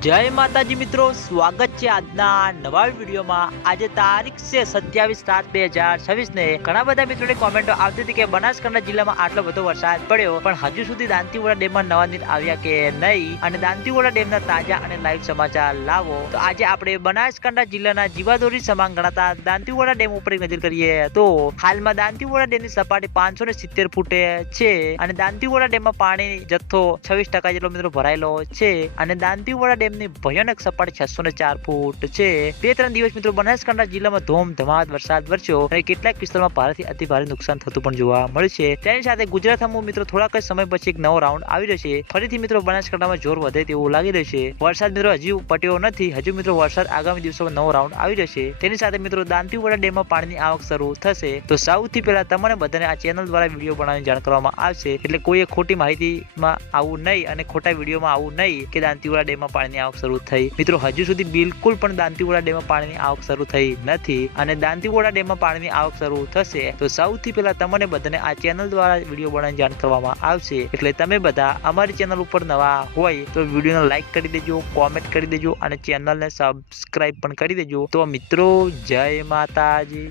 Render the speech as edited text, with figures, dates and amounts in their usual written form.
જય માતાજી મિત્રો, સ્વાગત છે આજના નવા વિડીયોમાં। આજે તારીખ છે 27/7/2026 ને ઘણા બધા મિત્રોની કોમેન્ટો આવતી હતી કે બનાસકાંઠા જિલ્લામાં આટલો બધો વરસાદ પડ્યો પણ હજુ સુધી દાંતીવાડા ડેમમાં નવા નીર આવ્યા કે નહીં અને દાંતીવાડા ડેમના તાજા અને લાઈવ સમાચાર લાવો। તો આજે આપણે બનાસકાંઠા જિલ્લાના જીવાદોરી સમાન ગણાતા દાંતીવાડા ડેમ ઉપર એક નજર કરીએ તો હાલમાં દાંતીવાડા ડેમની સપાટી 570 ફૂટે છે અને દાંતીવાડા ડેમમાં પાણી જથ્થો 26% જેટલો મિત્રો ભરાયેલો છે અને દાંતીવાડા ડેમની ભયાનક સપાટી 604 ફૂટ છે। 2-3 દિવસ મિત્રો બનાસકાંઠા જિલ્લામાં ધોમધમાટ વરસાદ વરસ્યો અને કેટલાક વિસ્તારોમાં ભારેથી અતિ ભારે નુકસાન થતું પણ જોવા મળ્યું છે। તેની સાથે ગુજરાતમાં મિત્રો થોડાક જ સમય પછી એક નવો રાઉન્ડ આવી રહ્યો છે। ફરીથી મિત્રો બનાસકાંઠામાં જોર વધે તેવું લાગી રહ્યું છે। વરસાદ મિત્રો હજુ પટ્યો નથી, હજુ મિત્રો વરસાદ આગામી દિવસોમાં નવો રાઉન્ડ આવી રહ્યો છે। તેની સાથે મિત્રો દાંતીવાડા ડેમમાં પાણીની આવક શરૂ થશે। તો સૌથી પહેલા તમને બધાને આ ચેનલ દ્વારા વિડીયો બનાવીને જાણ કરવામાં આવશે, એટલે કોઈએ ખોટી માહિતીમાં આવવું નહીં અને ખોટા વિડીયોમાં આવવું નહીં કે દાંતીવાડા ડેમમાં પાણીની આવક શરૂ થઈ। મિત્રો હજુ સુધી બિલકુલ પણ દાંતીવાડા ડેમમાં પાણીની આવક શરૂ થઈ નથી અને દાંતીવાડા ડેમમાં પાણીની આવક શરૂ થશે તો સૌથી પહેલા તમને બધાને આ ચેનલ દ્વારા વિડીયો બનાવીને જાણ કરવામાં આવશે। એટલે તમે બધા અમારી ચેનલ ઉપર નવા હોય તો વિડીયોને લાઈક કરી દેજો, કોમેન્ટ કરી દેજો અને ચેનલને સબસ્ક્રાઇબ પણ કરી દેજો। તો મિત્રો જય માતાજી।